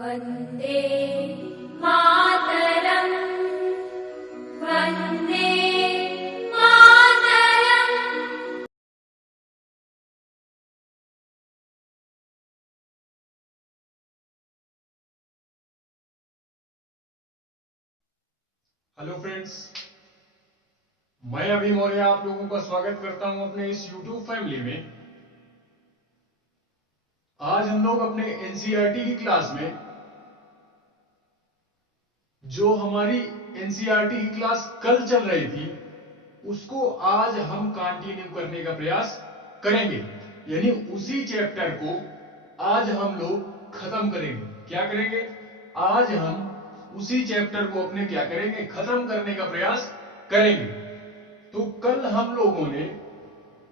Vande Mataram Vande Mataram. Hello friends, मैं अभी मौर्य आप लोगों का स्वागत करता हूं अपने इस YouTube फैमिली में। आज हम लोग अपने एनसीईआरटी की क्लास में जो हमारी एनसीईआरटी की क्लास कल चल रही थी उसको आज हम कंटिन्यू करने का प्रयास करेंगे, यानी उसी चैप्टर को आज हम लोग खत्म करेंगे। क्या करेंगे? आज हम उसी चैप्टर को अपने क्या करेंगे? खत्म करने का प्रयास करेंगे। तो कल हम लोगों ने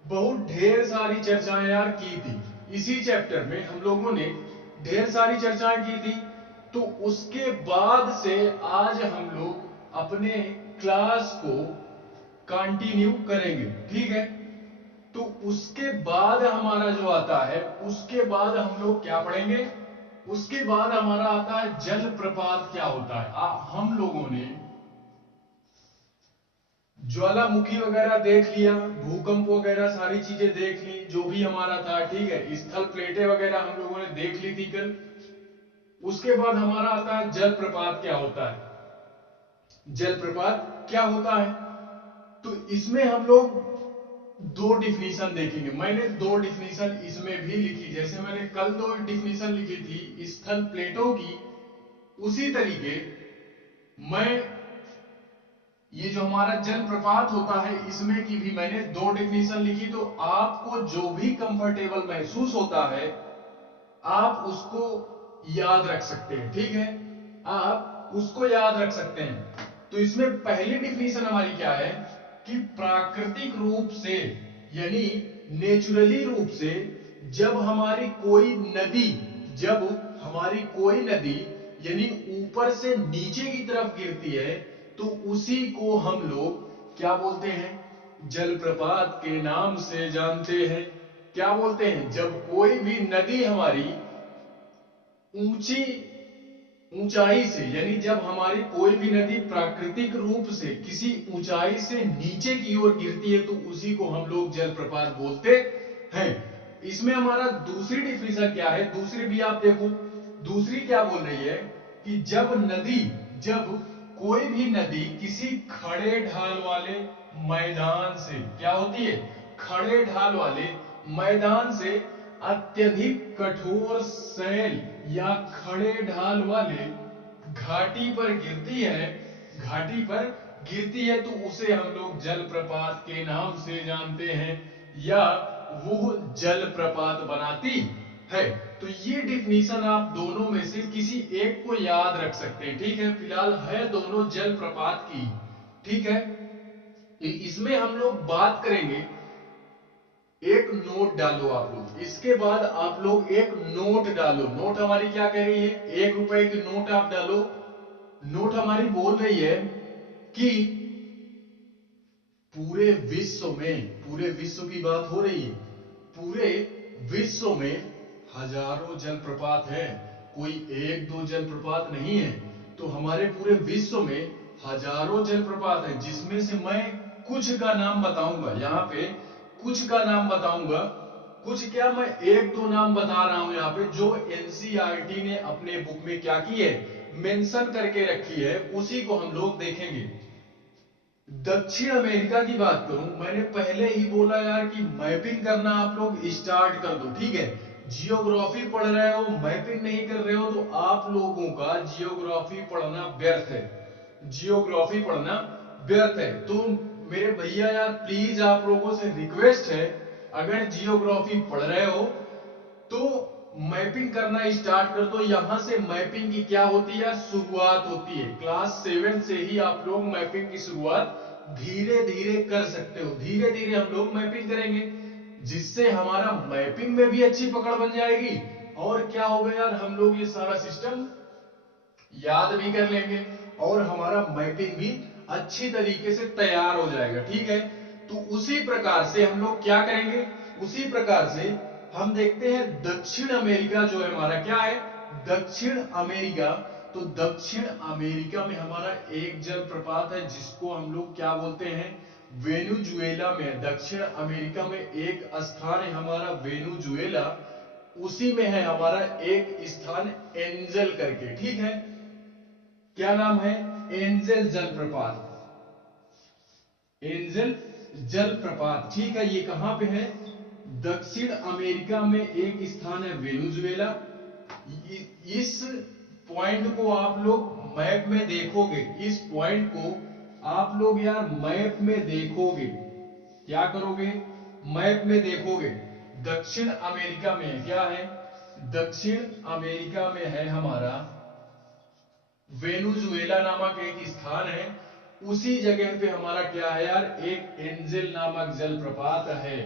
बहुत ढेर सारी चर्चाएं यार की थी। इसी चैप्टर में हम लोगों ने ढेर सारी चर्चाएं की थी। तो उसके बाद से आज हम लोग अपने क्लास को कंटिन्यू करेंगे, ठीक है। तो उसके बाद हमारा जो आता है, उसके बाद हम लोग क्या पढ़ेंगे? उसके बाद हमारा आता है जल प्रपात क्या होता है। हम लोगों ने ज्वालामुखी वगैरह देख लिया, भूकंप वगैरह सारी चीजें देख ली, जो भी हमारा था, ठीक है। स्थल प्लेटें वगैरह हम लोगों ने देख ली थी कल। उसके बाद हमारा आता है जलप्रपात क्या होता है। जलप्रपात क्या होता है? तो इसमें हम लोग दो डिफिनीशन देखेंगे। मैंने दो डिफिनीशन इसमें भी लिखी, जैसे मैंने कल दो डिफिनीशन लिखी थी स्थल प्लेटों की, उसी तरीके मैं ये जो हमारा जलप्रपात होता है इसमें की भी मैंने दो डिफिनीशन लिखी। तो आपको जो भी कंफर्टेबल महसूस होता है आप उसको याद रख सकते हैं, ठीक है। आप उसको याद रख सकते हैं। तो इसमें पहली डिफिनीशन हमारी क्या है कि प्राकृतिक रूप से, यानी नेचुरली रूप से जब हमारी कोई नदी, जब हमारी कोई नदी यानी ऊपर से नीचे की तरफ गिरती है तो उसी को हम लोग क्या बोलते हैं? जलप्रपात के नाम से जानते हैं। क्या बोलते हैं? जब कोई भी नदी हमारी ऊंची ऊंचाई से, यानी जब हमारी कोई भी नदी प्राकृतिक रूप से किसी ऊंचाई से नीचे की ओर गिरती है तो उसी को हम लोग जलप्रपात बोलते हैं। इसमें हमारा दूसरी डिफिनीशन क्या है? दूसरी भी आप देखो, दूसरी क्या बोल रही है कि जब कोई भी नदी किसी खड़े ढाल वाले मैदान से क्या होती है? खड़े ढाल वाले मैदान से अत्यधिक कठोर शैल या खड़े ढाल वाले घाटी पर गिरती है, घाटी पर गिरती है तो उसे हम लोग जलप्रपात के नाम से जानते हैं, या वो जलप्रपात बनाती है। तो ये डिफिनीशन आप दोनों में से किसी एक को याद रख सकते हैं, ठीक है। फिलहाल है दोनों जलप्रपात की, ठीक है। इसमें हम लोग बात करेंगे, एक नोट डालो आप लोग, इसके बाद आप लोग एक नोट डालो। नोट हमारी क्या कह रही है? 1 रुपए की नोट आप डालो। नोट हमारी बोल रही है कि पूरे विश्व की बात हो रही है, पूरे विश्व में हजारों जलप्रपात हैं, कोई एक दो जलप्रपात नहीं है। तो हमारे पूरे विश्व में हजारों जलप्रपात हैं, जिसमें से मैं कुछ का नाम बताऊंगा। यहां पे कुछ का नाम बताऊंगा। कुछ क्या, मैं एक दो नाम बता रहा हूं यहां पे, जो एनसीईआरटी ने अपने बुक में क्या की है? मेंशन करके रखी है, उसी को हम लोग देखेंगे। दक्षिण अमेरिका की बात करूं, मैंने पहले ही बोला यार कि मैपिंग करना आप लोग स्टार्ट कर दो, ठीक है। जियोग्राफी पढ़ रहे हो, मैपिंग नहीं कर रहे हो, तो आप लोगों का जियोग्राफी पढ़ना व्यर्थ है। जियोग्राफी पढ़ना व्यर्थ है। तो मेरे भैया यार प्लीज आप लोगों से रिक्वेस्ट है, अगर जियोग्राफी पढ़ रहे हो तो मैपिंग करना स्टार्ट कर दो। यहां से मैपिंग की क्या होती है? शुरुआत होती है। क्लास 7 से ही आप लोग मैपिंग की शुरुआत धीरे धीरे कर सकते हो। धीरे धीरे हम लोग मैपिंग करेंगे, जिससे हमारा मैपिंग में भी अच्छी पकड़ बन जाएगी। और क्या होगा यार, हम लोग ये सारा सिस्टम याद भी कर लेंगे और हमारा मैपिंग भी अच्छी तरीके से तैयार हो जाएगा, ठीक है। तो उसी प्रकार से हम लोग क्या करेंगे? उसी प्रकार से हम देखते हैं दक्षिण अमेरिका जो है हमारा क्या है? दक्षिण अमेरिका। तो दक्षिण अमेरिका में हमारा एक जलप्रपात है जिसको हम लोग क्या बोलते हैं, वेनेजुएला में। दक्षिण अमेरिका में एक स्थान है हमारा वेनेजुएला, उसी में है हमारा एक स्थान एंजल करके, ठीक है। क्या नाम है, एंजल जलप्रपात, एंजल जलप्रपात, ठीक है। ये कहां पे है, दक्षिण अमेरिका में एक स्थान है वेनेजुएला। इस पॉइंट को आप लोग मैप में देखोगे, इस पॉइंट को आप लोग यार मैप में देखोगे, क्या करोगे, मैप में देखोगे। दक्षिण अमेरिका में क्या है, दक्षिण अमेरिका में है हमारा वेनेजुएला नामक एक स्थान है, उसी जगह पे हमारा क्या है यार, एक एंजल नामक जलप्रपात है,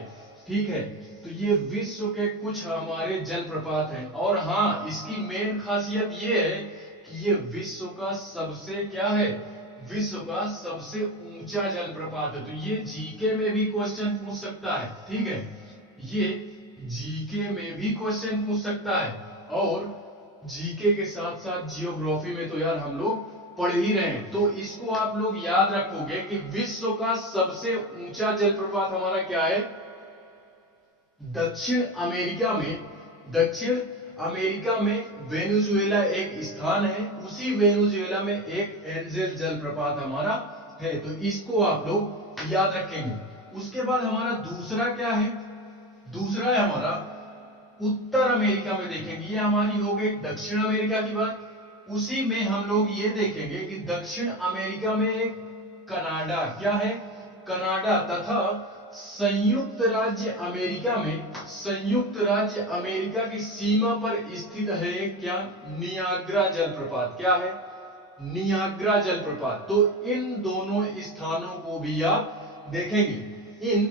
ठीक है। तो ये विश्व के कुछ हमारे जलप्रपात हैं। और हाँ, इसकी मेन खासियत ये है कि ये विश्व का सबसे क्या है, विश्व का सबसे ऊंचा जलप्रपात है। तो ये जीके में भी क्वेश्चन पूछ सकता है, ठीक है, ये जीके में भी क्वेश्चन पूछ सकता है। और जीके के साथ साथ जियोग्राफी में तो यार हम लोग पढ़ ही रहे हैं, तो इसको आप लोग याद रखोगे कि विश्व का सबसे ऊंचा जलप्रपात हमारा क्या है, दक्षिण अमेरिका में। दक्षिण अमेरिका में वेनेजुएला एक स्थान है, उसी वेनेजुएला में एक एंजल जलप्रपात हमारा है, तो इसको आप लोग याद रखेंगे। उसके बाद हमारा दूसरा क्या है, दूसरा है हमारा उत्तर अमेरिका में देखेंगे। ये हमारी हो गई दक्षिण अमेरिका की बात। उसी में हम लोग ये देखेंगे कि दक्षिण अमेरिका में एक कनाडा, क्या है, कनाडा, तथा संयुक्त राज्य अमेरिका में, संयुक्त राज्य अमेरिका की सीमा पर स्थित है एक क्या, नियाग्रा जलप्रपात, क्या है, नियाग्रा जलप्रपात। तो इन दोनों स्थानों को भी आप देखेंगे, इन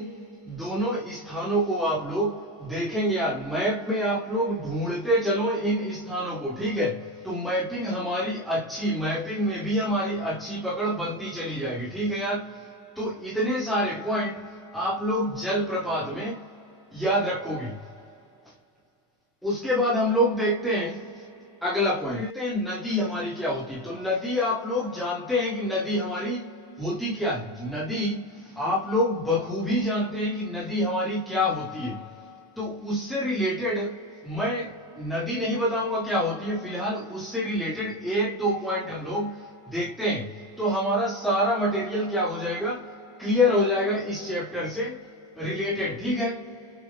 दोनों स्थानों को आप लोग देखेंगे यार। मैप में आप लोग ढूंढते चलो इन स्थानों को, ठीक है। तो मैपिंग हमारी अच्छी, मैपिंग में भी हमारी अच्छी पकड़ बनती चली जाएगी, ठीक है यार। तो इतने सारे पॉइंट आप लोग जलप्रपात में याद रखोगे। उसके बाद हम लोग देखते हैं अगला पॉइंट, देखते हैं नदी हमारी क्या होती है। तो नदी आप लोग जानते हैं कि नदी हमारी होती क्या है, नदी आप लोग बखूबी जानते हैं कि नदी हमारी क्या होती है। तो उससे रिलेटेड मैं नदी नहीं बताऊंगा क्या होती है, फिलहाल उससे रिलेटेड एक दो पॉइंट हम लोग देखते हैं, तो हमारा सारा मटेरियल क्या हो जाएगा, क्लियर हो जाएगा इस चैप्टर से रिलेटेड, ठीक है।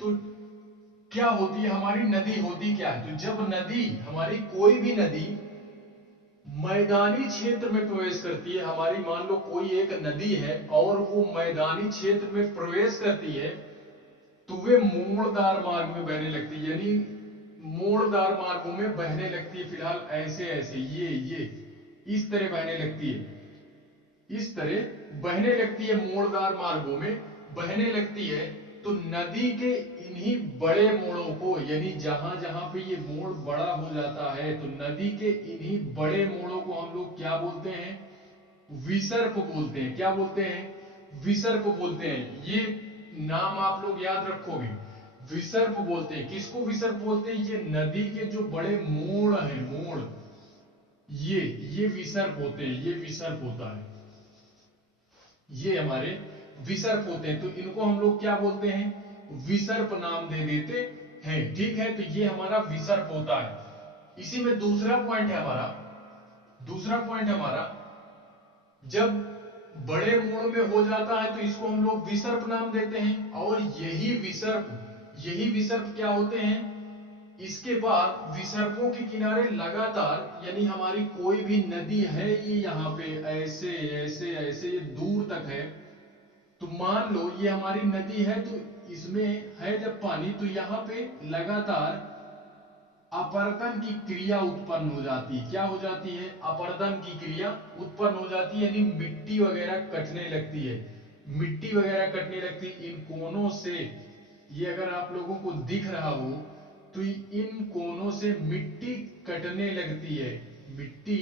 तो क्या होती है हमारी नदी, होती क्या है, तो जब नदी हमारी कोई भी नदी मैदानी क्षेत्र में प्रवेश करती है, हमारी मान लो कोई एक नदी है और वो मैदानी क्षेत्र में प्रवेश करती है, तो वे मोड़दार मार्ग में बहने लगती है, यानी मोड़दार मार्गों में बहने लगती है। फिलहाल ऐसे ऐसे ये इस तरह बहने लगती है, इस तरह बहने लगती है, मोड़दार मार्गों में बहने लगती है। तो नदी के इन्हीं बड़े मोड़ों को, यानी जहां जहां पे ये मोड़ बड़ा हो जाता है, तो नदी के इन्हीं बड़े मोड़ों को हम लोग क्या बोलते हैं, विसर्प बोलते हैं। क्या बोलते हैं, विसर्प बोलते हैं। ये नाम आप लोग याद रखोगे, विसर्प बोलते हैं। किसको विसर्प बोलते हैं, ये नदी के जो बड़े मोड़ हैं, मोड़, ये विसर्प होते हैं, ये विसर्प होता है, ये हमारे विसर्प होते हैं। तो इनको हम लोग क्या बोलते हैं, विसर्प नाम दे देते हैं, ठीक है। तो ये हमारा विसर्प होता है। इसी में दूसरा पॉइंट है हमारा, दूसरा पॉइंट हमारा, जब बड़े मोड़ में हो जाता है तो इसको हम लोग विसर्प नाम देते हैं। और यही विसर्प क्या होते हैं, इसके बाद विसर्पों के किनारे लगातार, यानी हमारी कोई भी नदी है, ये यहाँ पे ऐसे ऐसे ऐसे ये दूर तक है, तो मान लो ये हमारी नदी है, तो इसमें है जब पानी, तो यहाँ पे लगातार अपर्दन की क्रिया उत्पन्न हो जाती है। क्या हो जाती है, अपर्दन की क्रिया उत्पन्न हो जाती है, यानी मिट्टी वगैरह कटने लगती है, मिट्टी वगैरह कटने लगती है इन कोनों से। ये अगर आप लोगों को दिख रहा हो तो इन कोनों से मिट्टी कटने लगती है, मिट्टी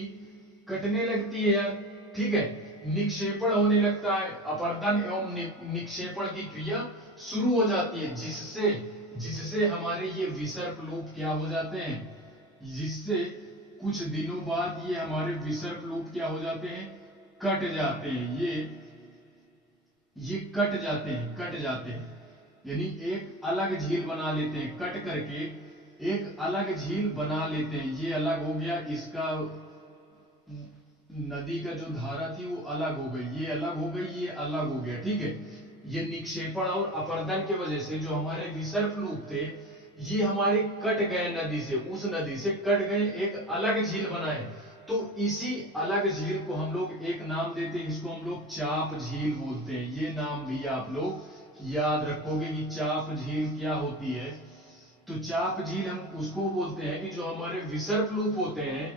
कटने लगती है यार, ठीक है। निक्षेपण होने लगता है, अपर्दन एवं निक्षेपण की क्रिया शुरू हो जाती है, जिससे जिससे हमारे ये विसर्प लूप क्या हो जाते हैं, जिससे कुछ दिनों बाद ये हमारे विसर्प लूप क्या हो जाते हैं, कट जाते हैं। ये कट जाते हैं, यानी एक अलग झील बना लेते हैं, कट करके एक अलग झील बना लेते हैं। ये अलग हो गया, इसका नदी का जो धारा थी वो अलग हो गई, ये अलग हो गई, ये अलग हो गया, ठीक है। ये निक्षेपण और अपर्दन के वजह से जो हमारे विसर्प लूप थे ये हमारे कट गए नदी से, उस नदी से कट गए, एक अलग झील बनाए। तो इसी अलग झील को हम लोग एक नाम देते हैं, इसको हम लोग चाप झील बोलते हैं। ये नाम भी आप लोग याद रखोगे कि चाप झील क्या होती है। तो चाप झील हम उसको बोलते हैं कि जो हमारे विसर्प लूप होते हैं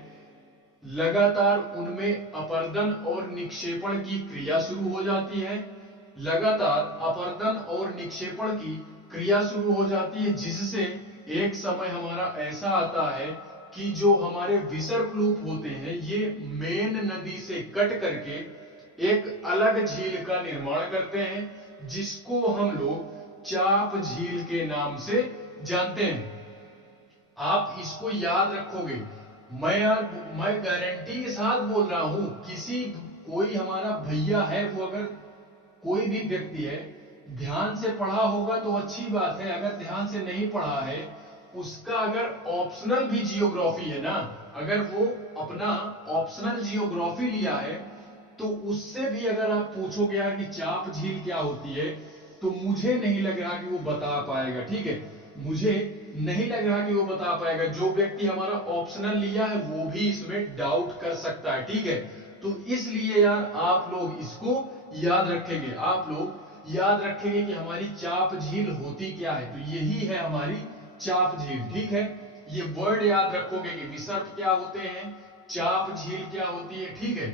लगातार उनमें अपर्दन और निक्षेपण की क्रिया शुरू हो जाती है, लगातार अपर्दन और निक्षेपण की क्रिया शुरू हो जाती है, जिससे एक समय हमारा ऐसा आता है कि जो हमारे विसर्प लूप होते हैं ये मेन नदी से कट करके एक अलग झील का निर्माण करते हैं, जिसको हम लोग चाप झील के नाम से जानते हैं। आप इसको याद रखोगे। मैं गारंटी के साथ बोल रहा हूं, कोई हमारा भैया है, वो अगर कोई भी व्यक्ति है ध्यान से पढ़ा होगा तो अच्छी बात है, अगर ध्यान से नहीं पढ़ा है, उसका अगर ऑप्शनल भी जियोग्राफी है ना, अगर वो अपना ऑप्शनल जियोग्राफी लिया है तो उससे भी अगर आप पूछोगे यार कि चाप झील क्या होती है, तो मुझे नहीं लग रहा कि वो बता पाएगा, ठीक है। मुझे नहीं लग रहा कि वो बता पाएगा। जो व्यक्ति हमारा ऑप्शनल लिया है वो भी इसमें डाउट कर सकता है, ठीक है। तो इसलिए यार आप लोग इसको याद रखेंगे, आप लोग याद रखेंगे कि हमारी चाप झील होती क्या है। तो यही है हमारी चाप झील, ठीक है। ये वर्ड याद रखोगे कि विसर्प क्या होते हैं, चाप झील क्या होती है, ठीक है।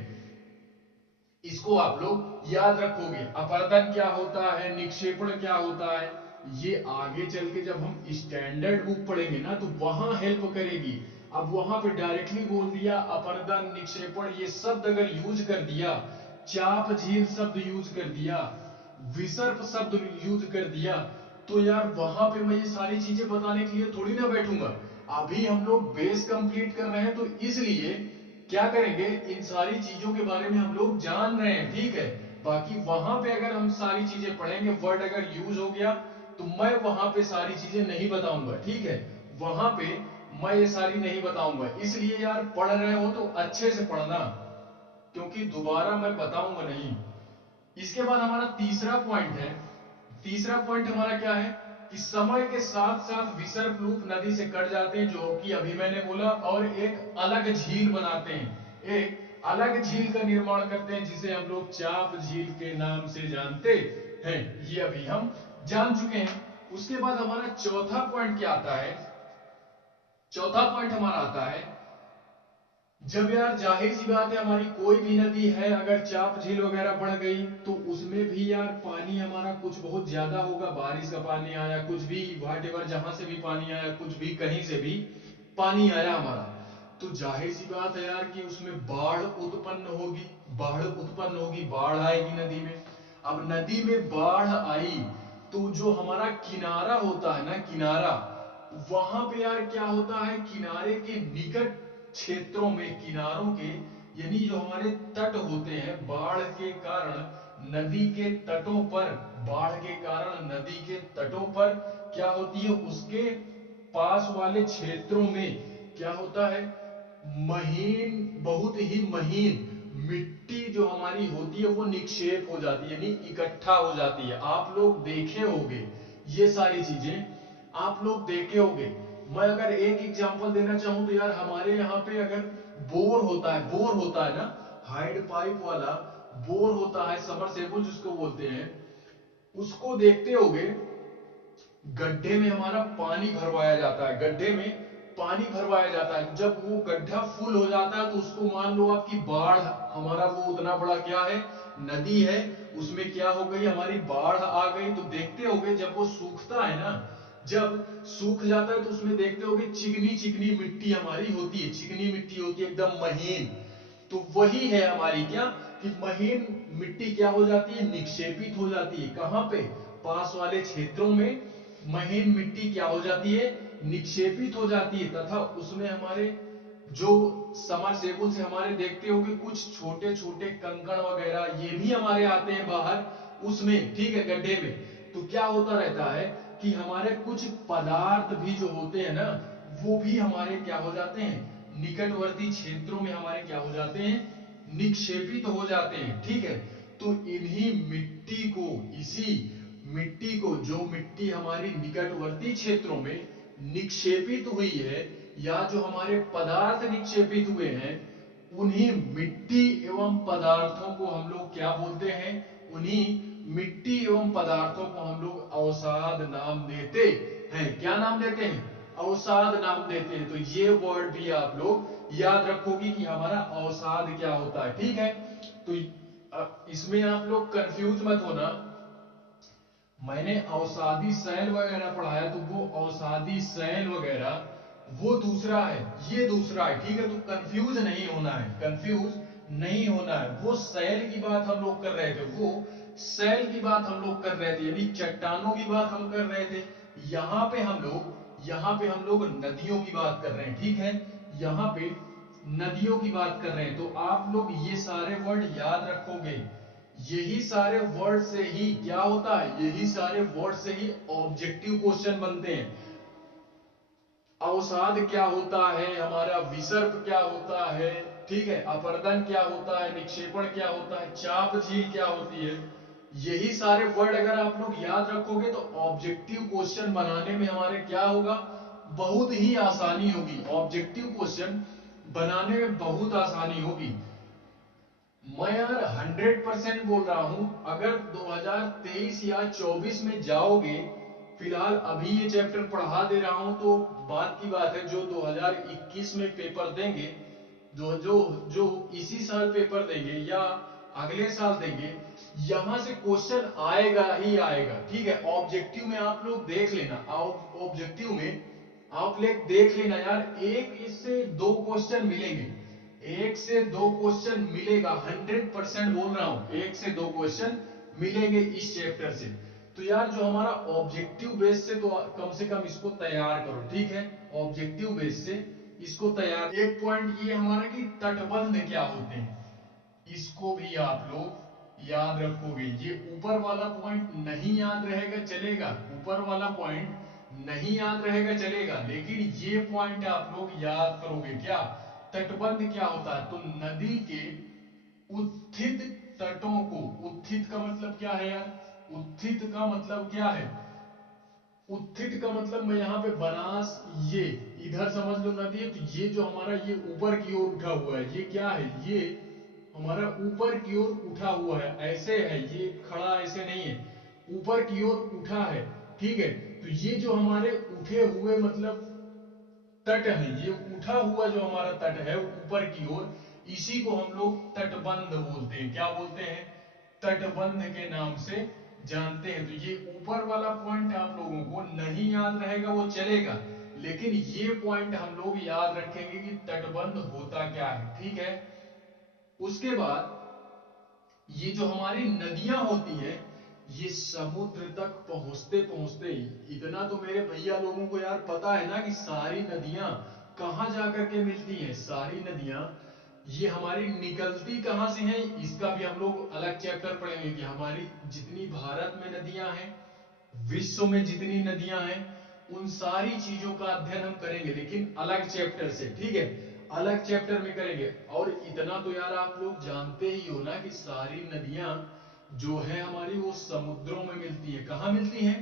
इसको आप लोग याद रखोगे। अपर्दन क्या होता है, निक्षेपण क्या होता है, ये आगे चल के जब हम स्टैंडर्ड बुक पढ़ेंगे ना तो वहां हेल्प करेगी। अब वहां पे डायरेक्टली बोल दिया अपर्दन निक्षेपण ये शब्द अगर यूज कर दिया, चाप झील शब्द यूज कर दिया, विसर्प शब्द यूज कर दिया, तो यार वहां पे मैं ये सारी चीजें बताने के लिए थोड़ी ना बैठूंगा। अभी हम लोग बेस कंप्लीट कर रहे हैं, तो इसलिए क्या करेंगे, इन सारी चीजों के बारे में हम लोग जान रहे हैं, ठीक है। बाकी वहां पे अगर हम सारी चीजें पढ़ेंगे, वर्ड अगर यूज हो गया तो मैं वहां पे सारी चीजें नहीं बताऊंगा, ठीक है। वहां पे मैं ये सारी नहीं बताऊंगा। इसलिए यार पढ़ रहे हो तो अच्छे से पढ़ना, क्योंकि दोबारा मैं बताऊंगा नहीं। इसके बाद हमारा तीसरा पॉइंट है। तीसरा पॉइंट हमारा क्या है कि समय के साथ साथ विसर्प लूप नदी से कट जाते हैं, जो कि अभी मैंने बोला, और एक अलग झील बनाते हैं, एक अलग झील का निर्माण करते हैं, जिसे हम लोग चाप झील के नाम से जानते हैं। ये अभी हम जान चुके हैं। उसके बाद हमारा चौथा पॉइंट क्या आता है, चौथा पॉइंट हमारा आता है जब यार जाहिर सी बात है हमारी कोई भी नदी है अगर चाप झील वगैरह बढ़ गई तो उसमें भी यार पानी हमारा कुछ बहुत ज्यादा होगा, बारिश का पानी आया, कुछ भी व्हाटएवर, जहां से भी पानी आया, कुछ भी कहीं से भी पानी आया हमारा, तो जाहिर सी बात है यार कि उसमें बाढ़ उत्पन्न होगी, बाढ़ आएगी नदी में। अब नदी में बाढ़ आई तो जो हमारा किनारा होता है ना, किनारा, वहां पे यार क्या होता है, किनारे के निकट क्षेत्रों में, किनारों के, यानी जो हमारे तट होते हैं, बाढ़ के कारण नदी के तटों पर, बाढ़ के कारण नदी के तटों पर क्या होती है, उसके पास वाले क्षेत्रों में क्या होता है, महीन, बहुत ही महीन मिट्टी जो हमारी होती है वो निक्षेप हो जाती है, यानी इकट्ठा हो जाती है। आप लोग देखे होंगे ये सारी चीजें, आप लोग देखे होंगे। मैं अगर एक एग्जांपल देना चाहूं तो यार हमारे यहाँ पे अगर बोर होता है ना, हाइड पाइप वाला बोर होता है, सबमर्सिबल जिसको बोलते हैं, उसको देखते होंगे। गड्ढे में हमारा पानी भरवाया जाता है, गड्ढे में पानी भरवाया जाता है। जब वो गड्ढा फुल हो जाता है तो उसको मान लो आपकी बाढ़, हमारा वो उतना बड़ा क्या है, नदी है, उसमें क्या हो गई, हमारी बाढ़ आ गई। तो देखते होगे जब वो सूखता है ना, जब सूख जाता है तो उसमें देखते होगे चिकनी चिकनी मिट्टी हमारी होती है, चिकनी मिट्टी होती है एकदम महीन। तो वही है हमारी क्या, कि महीन मिट्टी क्या हो जाती है, निक्षेपित हो जाती है। कहां पे, पास वाले क्षेत्रों में महीन मिट्टी क्या हो जाती है, निक्षेपित हो जाती है तथा उसमें हमारे जो समरसेबुल से हमारे देखते हो कि कुछ छोटे छोटे कंकड़ वगैरह ये भी हमारे आते हैं बाहर उसमें, ठीक है, गड्ढे में। तो क्या होता रहता है कि हमारे कुछ पदार्थ भी जो होते हैं ना वो भी हमारे क्या हो जाते हैं, निकटवर्ती क्षेत्रों में हमारे क्या हो जाते हैं, निक्षेपित हो जाते हैं, ठीक है। तो इन्हीं मिट्टी को, इसी मिट्टी को, जो मिट्टी हमारी निकटवर्ती क्षेत्रों में निक्षेपित हुई है या जो हमारे पदार्थ निक्षेपित हुए हैं, उन्हीं मिट्टी एवं पदार्थों को हम लोग क्या बोलते हैं, उन्हीं मिट्टी एवं पदार्थों को हम लोग अवसाद नाम देते हैं। क्या नाम देते हैं, अवसाद नाम देते हैं। तो ये वर्ड भी आप लोग याद रखोगे कि हमारा अवसाद क्या होता है, ठीक है। तो इसमें आप लोग कंफ्यूज मत होना, मैंने अवसादी शैल वगैरह पढ़ाया तो वो अवसादी शैल वगैरह वो दूसरा है, ये दूसरा है, ठीक है। तो कंफ्यूज नहीं होना है, कंफ्यूज नहीं होना है। वो शैल की बात हम लोग कर रहे थे, वो शैल की बात हम लोग कर रहे थे, यानी चट्टानों की बात हम कर रहे थे। यहाँ पे हम लोग नदियों की बात कर रहे हैं, ठीक है। यहाँ पे नदियों की बात कर रहे हैं। तो आप लोग ये सारे वर्ड याद रखोगे। यही सारे वर्ड से ही क्या होता है, यही सारे वर्ड से ही ऑब्जेक्टिव क्वेश्चन बनते हैं। अवसाद क्या होता है, हमारा विसर्प क्या होता है, ठीक है, अपर्दन क्या होता है, निक्षेपण क्या होता है, चाप झील क्या होती है। यही सारे वर्ड अगर आप लोग याद रखोगे तो ऑब्जेक्टिव क्वेश्चन बनाने में हमारे क्या होगा, बहुत ही आसानी होगी। ऑब्जेक्टिव क्वेश्चन बनाने में बहुत आसानी होगी। मैं यार 100% बोल रहा हूं, अगर 2023 या 24 में जाओगे, फिलहाल अभी ये चैप्टर पढ़ा दे रहा हूं तो बात की बात है, जो 2021 में पेपर देंगे, जो जो जो इसी साल पेपर देंगे या अगले साल देंगे, यहां से क्वेश्चन आएगा ही आएगा, ठीक है। ऑब्जेक्टिव में आप लोग देख लेना, ऑब्जेक्टिव में आप लोग देख लेना यार, एक इससे दो क्वेश्चन मिलेंगे, एक से दो क्वेश्चन मिलेगा, 100% बोल रहा हूं, एक से दो क्वेश्चन मिलेंगे इस चैप्टर से। तो यार जो हमारा ऑब्जेक्टिव बेस से, तो कम से कम इसको तैयार करो, ठीक है। ऑब्जेक्टिव बेस से इसको तैयार। एक पॉइंट ये हमारा कि तटबंध क्या होते हैं, इसको भी आप लोग याद रखोगे। ये ऊपर वाला पॉइंट नहीं याद रहेगा चलेगा, ऊपर वाला पॉइंट नहीं याद रहेगा चलेगा, लेकिन ये पॉइंट आप लोग याद करोगे। क्या, तटबंध क्या होता है, तो नदी के उत्थित तटों को, उत्थित का मतलब क्या है यार, उत्थित का मतलब क्या है, उत्थित का मतलब मैं यहाँ पे बनास, ये इधर समझ लो नदी है, तो ये जो हमारा ये ऊपर की ओर उठा हुआ है, ये क्या है, ये हमारा ऊपर की ओर उठा हुआ है, ऐसे है, ये खड़ा ऐसे नहीं है, ऊपर की ओर उठा है, ठीक है। तो ये जो हमारे उठे हुए मतलब तट है, ये उठा हुआ जो हमारा तट है ऊपर की ओर, इसी को हम लोग तटबंध बोलते हैं। क्या बोलते हैं, तटबंध के नाम से जानते हैं। तो ये ऊपर वाला पॉइंट आप लोगों को नहीं याद रहेगा वो चलेगा, लेकिन ये पॉइंट हम लोग याद रखेंगे कि तटबंध होता क्या है, ठीक है। उसके बाद ये जो हमारी नदियां होती हैं, ये समुद्र तक पहुंचते पहुंचते, इतना तो मेरे भैया लोगों को यार पता है ना कि सारी नदियां कहां जाकर के मिलती हैं। सारी नदियां ये हमारी निकलती कहां से हैं, इसका भी हम लोग अलग चैप्टर पढ़ेंगे कि हमारी जितनी भारत में नदियां हैं, विश्व में जितनी नदियां हैं, उन सारी चीजों का अध्ययन हम करेंगे, लेकिन अलग चैप्टर से, ठीक है, अलग चैप्टर में करेंगे। और इतना तो यार आप लोग जानते ही हो ना कि सारी नदियां जो है हमारी वो समुद्रों में मिलती है। कहां मिलती हैं,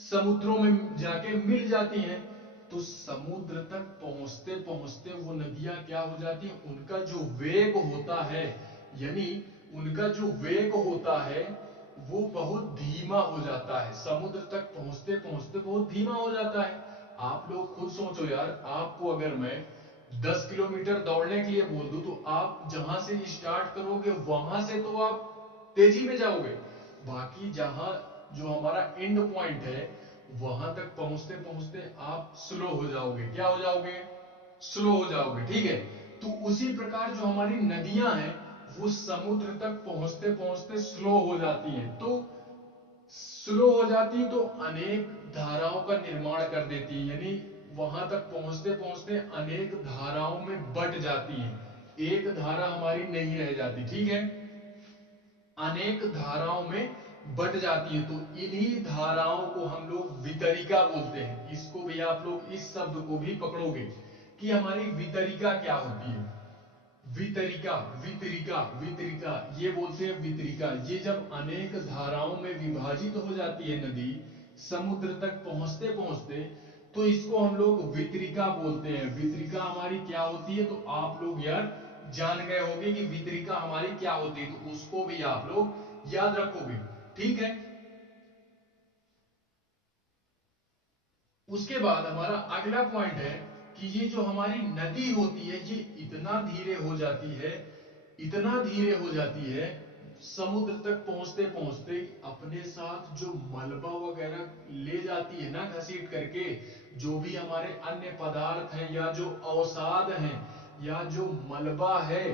समुद्रों में जाके मिल जाती हैं। तो समुद्र तक पहुंचते पहुंचते वो नदियां क्या हो जाती हैं, उनका जो वेग होता है, यानी उनका जो वेग होता है वो बहुत धीमा हो जाता है, समुद्र तक पहुंचते पहुंचते बहुत धीमा हो जाता है। आप लोग खुद सोचो यार, आपको अगर मैं 10 किलोमीटर दौड़ने के लिए बोल दूं तो आप जहां से स्टार्ट करोगे वहां से तो आप तेजी में जाओगे, बाकी जहां जो हमारा एंड पॉइंट है वहां तक पहुंचते पहुंचते आप स्लो हो जाओगे। क्या हो जाओगे, स्लो हो जाओगे, ठीक है। तो उसी प्रकार जो हमारी नदियां हैं वो समुद्र तक पहुंचते पहुंचते स्लो हो जाती हैं। तो स्लो हो जाती तो अनेक धाराओं का निर्माण कर देती है, यानी वहां तक पहुंचते पहुंचते अनेक धाराओं में बट जाती है, एक धारा हमारी नहीं रह जाती, ठीक है, अनेक धाराओं में बट जाती है। तो इन्हीं धाराओं को हम लोग वितरिका बोलते हैं। इसको भी आप लोग इस शब्द को भी पकड़ोगे कि हमारी वितरिका क्या होती है। वितरिका, वितरिका, वितरिका, ये बोलते हैं वितरिका। ये जब अनेक धाराओं में विभाजित हो जाती है नदी समुद्र तक पहुंचते पहुंचते, तो इसको हम लोग वितरिका बोलते हैं। वितरिका हमारी क्या होती है, तो आप लोग यार जान गए होंगे कि वितरिका हमारी क्या होती है, तो उसको भी आप लोग याद रखोगे, ठीक है। उसके बाद हमारा अगला पॉइंट है कि ये जो हमारी नदी होती है ये इतना धीरे हो जाती है, इतना धीरे हो जाती है, समुद्र तक पहुंचते पहुंचते अपने साथ जो मलबा वगैरह ले जाती है ना घसीट करके, जो भी हमारे अन्य पदार्थ हैं या जो अवसाद हैं या जो मलबा है,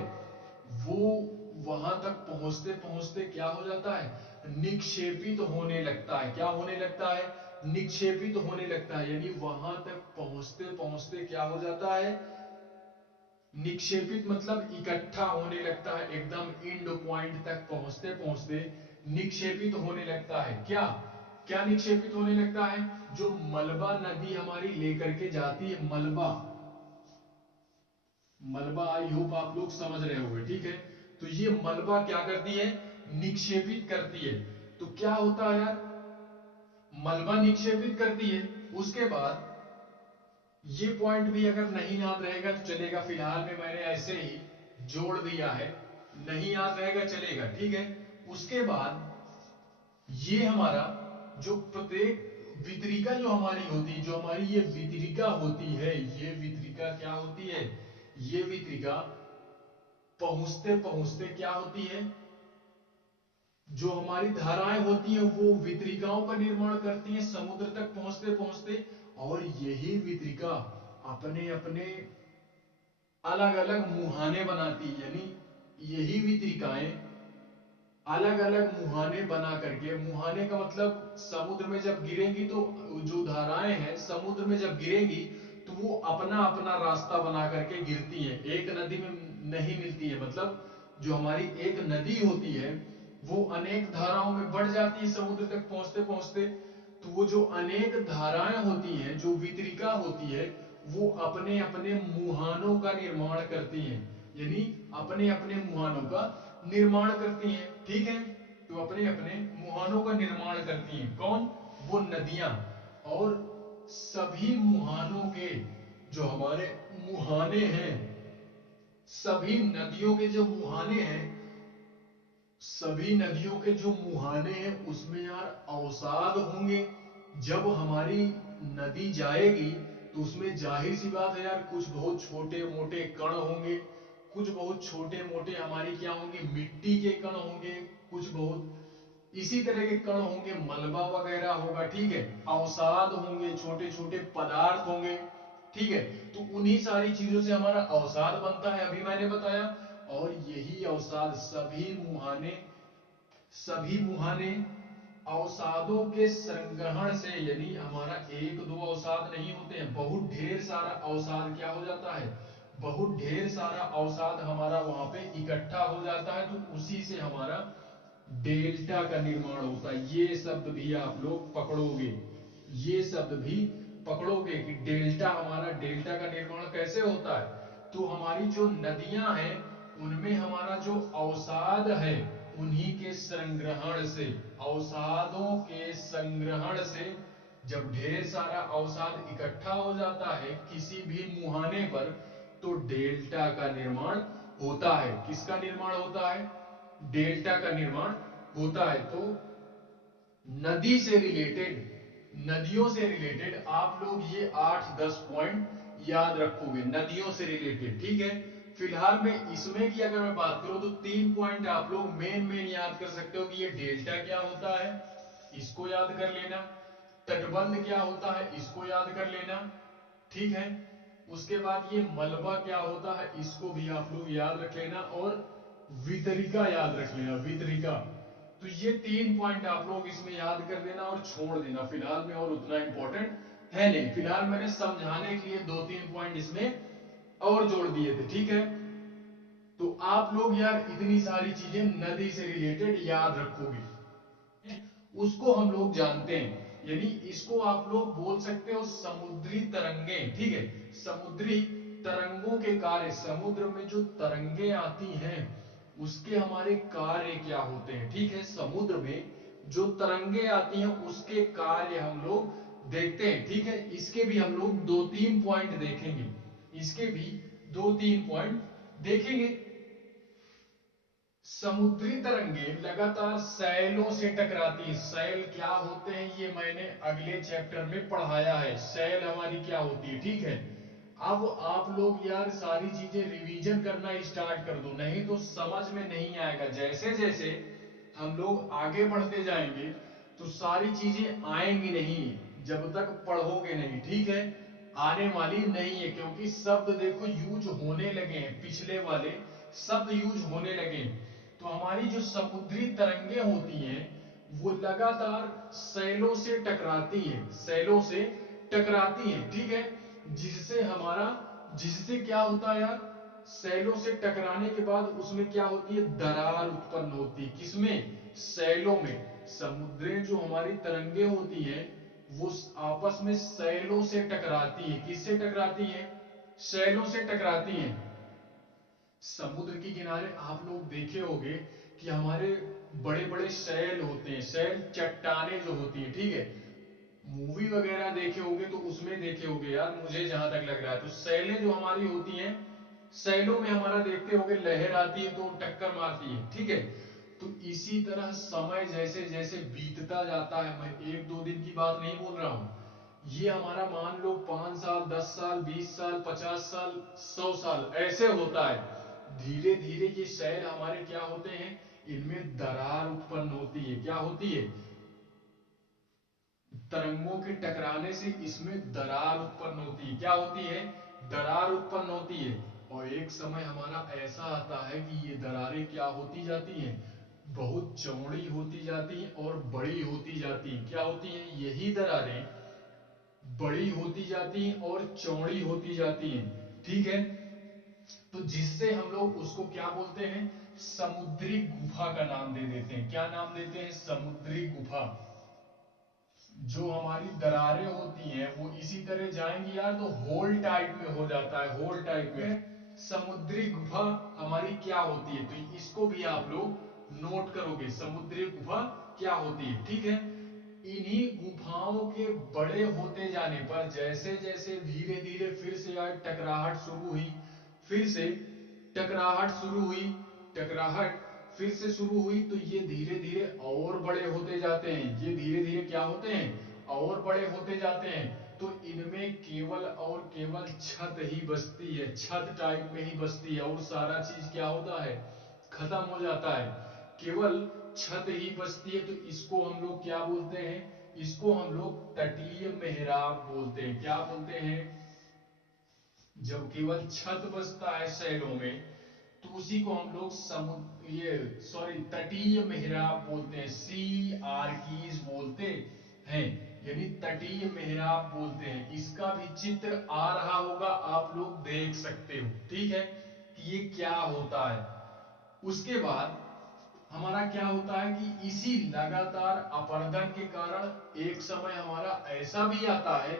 वो वहां तक पहुंचते पहुंचते क्या हो जाता है, निक्षेपित होने लगता है। क्या होने लगता है, निक्षेपित होने लगता है। यानी वहां तक पहुंचते पहुंचते क्या हो जाता है, निक्षेपित मतलब इकट्ठा होने लगता है, एकदम एंड पॉइंट तक पहुंचते पहुंचते निक्षेपित होने लगता है। क्या क्या निक्षेपित होने लगता है, जो मलबा नदी हमारी लेकर के जाती है, मलबा, मलबा आई होप आप लोग समझ रहे होंगे, ठीक है। तो ये मलबा क्या करती है, निक्षेपित करती है। तो क्या होता है यार, मलबा निक्षेपित करती है। उसके बाद ये पॉइंट भी अगर नहीं याद रहेगा तो चलेगा, फिलहाल में मैंने ऐसे ही जोड़ दिया है, नहीं याद रहेगा चलेगा, ठीक है। उसके बाद ये हमारा जो प्रत्येक वितरिका जो हमारी होती है, जो हमारी ये वितरिका होती है, ये वितरिका क्या होती है, ये वितरिका पहुंचते पहुंचते क्या होती है, जो हमारी धाराएं होती हैं वो वितरिकाओं का निर्माण करती हैं समुद्र तक पहुंचते पहुंचते, और यही वितरिका अपने अपने अलग अलग मुहाने बनाती है। यानी यही वितरिकाएं अलग अलग मुहाने बना करके, मुहाने का मतलब समुद्र में जब गिरेंगी तो जो धाराएं हैं समुद्र में जब गिरेंगी तो वो अपना अपना रास्ता बना करके गिरती हैं, एक नदी में नहीं मिलती है। मतलब जो हमारी एक नदी होती है वो अनेक धाराओं में बढ़ जाती है समुद्र तक पहुंचते पहुंचते, तो वो जो अनेक धाराएं होती हैं, जो वितरिका होती है, वो अपने अपने मुहानों का निर्माण करती हैं। यानी अपने अपने मुहानों का निर्माण करती हैं, ठीक है। तो अपने अपने मुहानों का निर्माण करती हैं कौन, वो नदियां। और सभी मुहानों के जो हमारे मुहाने हैं, सभी नदियों के जो मुहाने हैं, सभी नदियों के जो मुहाने हैं उसमें यार अवसाद होंगे। जब हमारी नदी जाएगी तो उसमें जाहिर सी बात है यार कुछ बहुत छोटे मोटे कण होंगे, कुछ बहुत छोटे मोटे हमारी क्या होंगे, मिट्टी के कण होंगे, कुछ बहुत इसी तरह के कण होंगे, मलबा वगैरह होगा, ठीक है, अवसाद होंगे, छोटे छोटे पदार्थ होंगे, ठीक है। तो उन्हीं सारी चीजों से हमारा अवसाद बनता है, अभी मैंने बताया। और यही अवसाद सभी मुहाने अवसादों के संग्रहण से, यानी हमारा एक दो अवसाद नहीं होते हैं, बहुत ढेर सारा अवसाद क्या हो जाता है, बहुत ढेर सारा अवसाद हमारा वहां पे इकट्ठा हो जाता है, तो उसी से हमारा डेल्टा का निर्माण होता है। ये शब्द भी आप लोग पकड़ोगे, ये शब्द भी पकड़ोगे कि डेल्टा, हमारा डेल्टा का निर्माण कैसे होता है। तो हमारी जो नदियां हैं उनमें हमारा जो अवसाद है उन्हीं के संग्रहण से, अवसादों के संग्रहण से, जब ढेर सारा अवसाद इकट्ठा हो जाता है किसी भी मुहाने पर तो डेल्टा का निर्माण होता है। किसका निर्माण होता है, डेल्टा का निर्माण होता है। तो नदी से रिलेटेड, नदियों से रिलेटेड आप लोग ये 8-10 पॉइंट याद रखोगे, नदियों से रिलेटेड, ठीक है। फिलहाल में इसमें की अगर मैं बात करूं तो 3 पॉइंट आप लोग मेन याद कर सकते हो कि ये डेल्टा क्या होता है, इसको याद कर लेना, तटबंध क्या होता है इसको याद कर लेना, ठीक है। उसके बाद ये मलबा क्या होता है इसको भी आप लोग याद रख लेना, और वितरिका याद रख लेना, वितरिका। तो ये 3 पॉइंट आप लोग इसमें याद कर लेना और छोड़ देना फिलहाल में, और उतना इंपॉर्टेंट है नहीं, फिलहाल मैंने समझाने के लिए 2-3 पॉइंट इसमें और जोड़ दिए थे, ठीक है। तो आप लोग यार इतनी सारी चीजें नदी से रिलेटेड याद रखोगे, उसको हम लोग जानते हैं, यानी इसको आप लोग बोल सकते हो समुद्री तरंगे, ठीक है। समुद्री तरंगों के कार्य, समुद्र में जो तरंगे आती हैं उसके हमारे कार्य क्या होते हैं, ठीक है। समुद्र में जो तरंगे आती हैं उसके कार्य हम लोग देखते हैं, ठीक है। इसके भी हम लोग 2-3 पॉइंट देखेंगे, इसके भी 2-3 पॉइंट देखेंगे। समुद्री तरंगे लगातार सैलों से टकराती हैं। सैल क्या होते हैं ये मैंने अगले चैप्टर में पढ़ाया है, सैल हमारी क्या होती है, ठीक है। अब आप लोग यार सारी चीजें रिवीजन करना स्टार्ट कर दो, नहीं तो समझ में नहीं आएगा। जैसे जैसे हम लोग आगे बढ़ते जाएंगे तो सारी चीजें आएंगी नहीं जब तक पढ़ोगे नहीं, ठीक है। आने वाली नहीं है, क्योंकि शब्द देखो यूज होने लगे हैं, पिछले वाले शब्द यूज होने लगे हैं। तो हमारी जो समुद्री तरंगे होती हैं वो लगातार सैलों से टकराती हैं, सैलों से टकराती हैं, ठीक है। जिससे हमारा, जिससे क्या होता है यार, सैलों से टकराने के बाद उसमें क्या होती है, दरार उत्पन्न होती है। किसमें, सैलों में। समुद्रें जो हमारी तरंगे होती हैं वो आपस में सैलों से टकराती है। किससे टकराती है, सैलों से टकराती हैं। समुद्र के किनारे आप लोग देखे होंगे कि हमारे बड़े बड़े शैल होते हैं, शैल चट्टाने जो होती है, ठीक है। मूवी वगैरह देखे होंगे तो उसमें देखे होंगे यार, मुझे जहां तक लग रहा है तो शैलें जो हमारी होती हैं, शैलों में हमारा देखते होंगे लहर आती है तो टक्कर मारती है, ठीक है। तो इसी तरह समय जैसे जैसे बीतता जाता है, मैं 1-2 दिन की बात नहीं बोल रहा हूं, ये हमारा मान लो 5 साल, 10 साल, 20 साल, 50 साल, 100 साल ऐसे होता है। धीरे धीरे ये शैल हमारे क्या होते हैं, इनमें दरार उत्पन्न होती है। क्या होती है, तरंगों के टकराने से इसमें दरार उत्पन्न होती है। क्या होती है, दरार उत्पन्न होती है। और एक समय हमारा ऐसा आता है कि ये दरारें क्या होती जाती हैं, बहुत चौड़ी होती जाती हैं और बड़ी होती जाती हैं। क्या होती हैं, यही दरारें बड़ी होती जाती हैं और चौड़ी होती जाती हैं, ठीक है। तो जिससे हम लोग उसको क्या बोलते हैं, समुद्री गुफा का नाम दे देते हैं। क्या नाम देते हैं, समुद्री गुफा। जो हमारी दरारें होती हैं वो इसी तरह जाएंगी यार तो होल टाइप में हो जाता है, होल टाइप में। समुद्री गुफा हमारी क्या होती है, तो इसको भी आप लोग नोट करोगे, समुद्री गुफा क्या होती है, ठीक है। इन्हीं गुफाओं के बड़े होते जाने पर जैसे जैसे धीरे धीरे फिर से यार टकराहट शुरू हुई, फिर से टकराहट शुरू हुई, टकराहट फिर से शुरू हुई, तो ये धीरे धीरे और बड़े होते जाते हैं। ये धीरे धीरे क्या होते हैं, और बड़े होते जाते हैं। तो इनमें केवल और केवल छत ही बचती है, छत टाइप में ही बचती है, और सारा चीज क्या होता है, खत्म हो जाता है। केवल छत ही बचती है। तो इसको हम लोग क्या बोलते हैं, इसको हम लोग तटीय मेहराब बोलते हैं। क्या बोलते हैं, जब केवल छत बचता है शहरों में तो उसी को हम लोग समुद्र, ये सॉरी, तटीय मेहराब बोलते हैं, सी आर्कीज बोलते हैं, यानी तटीय मेहराब बोलते हैं। इसका भी चित्र आ रहा होगा, आप लोग देख सकते हो, ठीक है, कि ये क्या होता है। उसके बाद हमारा क्या होता है कि इसी लगातार अपर्दन के कारण एक समय हमारा ऐसा भी आता है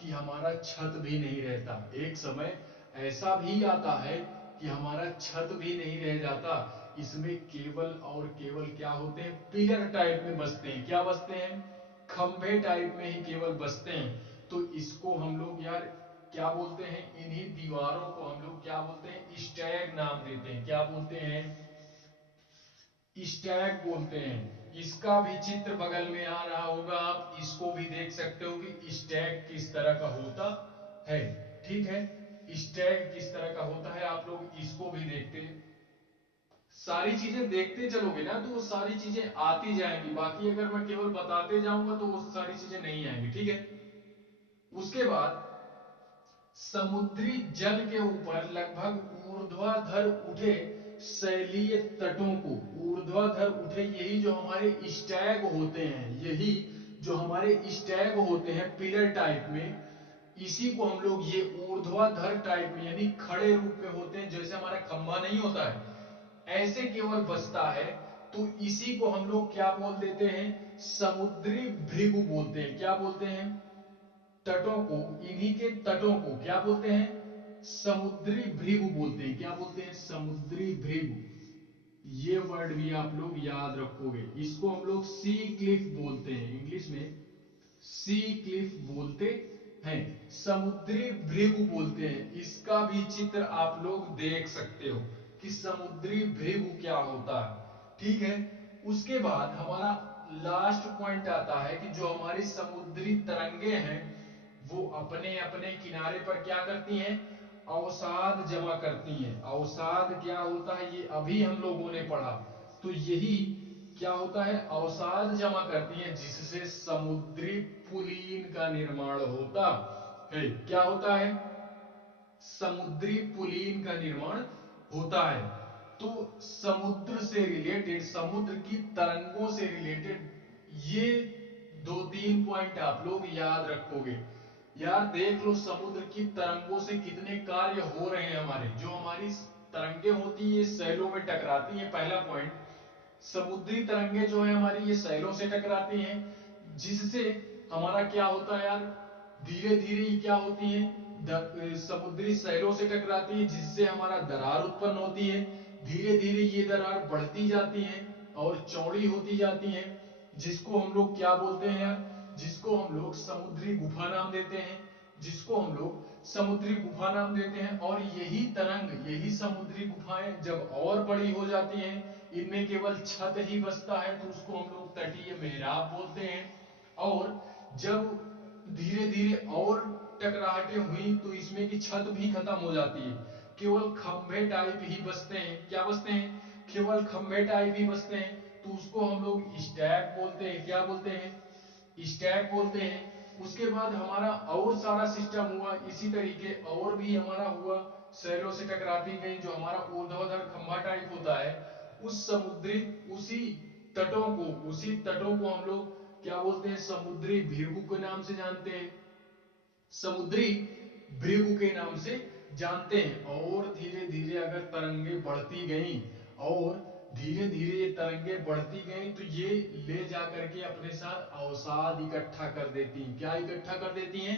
कि हमारा छत भी नहीं रहता। एक समय ऐसा भी आता है कि हमारा छत भी नहीं रह जाता। इसमें केवल और केवल क्या होते हैं, पिलर टाइप में बसते हैं। क्या बसते हैं, खंभे टाइप में ही केवल बसते हैं। तो इसको हम लोग यार क्या बोलते हैं, इन्हीं दीवारों को हम लोग क्या बोलते हैं, स्टैग नाम देते हैं। क्या बोलते हैं, स्टैग बोलते हैं। इसका भी चित्र बगल में आ रहा होगा, आप इसको भी देख सकते हो कि स्टैग किस तरह का होता है, ठीक है। स्टैग किस तरह का होता है, आप लोग इसको भी देखते, सारी चीजें देखते चलोगे ना तो वो सारी चीजें आती जाएंगी। बाकी अगर मैं केवल बताते जाऊंगा तो वो सारी चीजें नहीं आएंगी, ठीक है। उसके बाद समुद्री जल के ऊपर लगभग ऊर्ध्वाधर उठे शैलीय तटों को, ऊर्ध्वाधर उठे, यही जो हमारे स्टैग होते हैं, यही जो हमारे स्टैग होते हैं पिलर टाइप में, इसी को हम लोग ये ऊर्ध्वाधर टाइप में यानी खड़े रूप में होते हैं, जैसे हमारा खंभा नहीं होता है ऐसे केवल बसता है। तो इसी को हम लोग क्या बोल देते हैं, समुद्री भृगु बोलते हैं। क्या बोलते हैं, तटों को, इन्हीं के तटों को क्या बोलते हैं, समुद्री भृगु बोलते हैं। क्या बोलते हैं, समुद्री भृगु। ये वर्ड भी आप लोग याद रखोगे। इसको हम लोग सी क्लिफ बोलते हैं, इंग्लिश में सी क्लिफ बोलते हैं, समुद्री भृगु बोलते हैं। इसका भी चित्र आप लोग देख सकते हो कि समुद्री भृगु क्या होता है। ठीक है, उसके बाद हमारा लास्ट पॉइंट आता है कि जो हमारी समुद्री तरंगे हैं वो अपने अपने किनारे पर क्या करती हैं, अवसाद जमा करती हैं। अवसाद क्या होता है ये अभी हम लोगों ने पढ़ा। तो यही क्या होता है, अवसाद जमा करती हैं जिससे समुद्री पुलीन का निर्माण होता है। क्या होता है, समुद्री पुलीन का निर्माण होता है। तो समुद्र से रिलेटेड, समुद्र की तरंगों से रिलेटेड ये दो तीन पॉइंट आप लोग याद रखोगे। यार देख लो समुद्र की तरंगों से कितने कार्य हो रहे हैं हमारे। जो हमारी तरंगे होती है ये सैलों में टकराती है, पहला पॉइंट। समुद्री तरंगे जो है हमारी ये सैलों से टकराती हैं, जिससे हमारा क्या होता है यार, धीरे धीरे ये क्या होती है, समुद्री सैलों से टकराती है जिससे हमारा दरार उत्पन्न होती है। धीरे धीरे ये दरार बढ़ती जाती है और चौड़ी होती जाती है, जिसको हम लोग क्या बोलते हैं यार, जिसको हम लोग समुद्री गुफा नाम देते हैं। जिसको हम लोग समुद्री गुफा नाम देते हैं। और यही तरंग, यही समुद्री गुफाएं जब और बड़ी हो जाती हैं, इनमें केवल छत ही बसता है तो उसको हम लोग तटीय मेहराब बोलते हैं। और जब धीरे धीरे और टकराहटें हुई तो इसमें की छत भी खत्म हो जाती है, केवल खंभे टाइप ही बसते हैं। क्या बसते हैं, केवल खंभे टाइप ही बसते हैं, तो उसको हम लोग स्टैक बोलते हैं। क्या बोलते हैं, स्टैक बोलते हैं। उसके बाद हमारा और सारा सिस्टम हुआ इसी तरीके, और भी हमारा हुआ, शैलों से टकराती गई जो हमारा ऊर्ध्वाधर खंभा टाइप होता है, उस समुद्री, उसी तटों को, उसी तटों को हम लोग क्या बोलते हैं, समुद्री भृगु के नाम से जानते हैं। समुद्री भृगु के नाम से जानते हैं। और धीरे धीरे अगर तरंगे बढ़ती गई और धीरे धीरे ये तरंगे बढ़ती गई तो ये ले जाकर के अपने साथ अवसाद इकट्ठा कर देती हैं। क्या इकट्ठा कर देती हैं,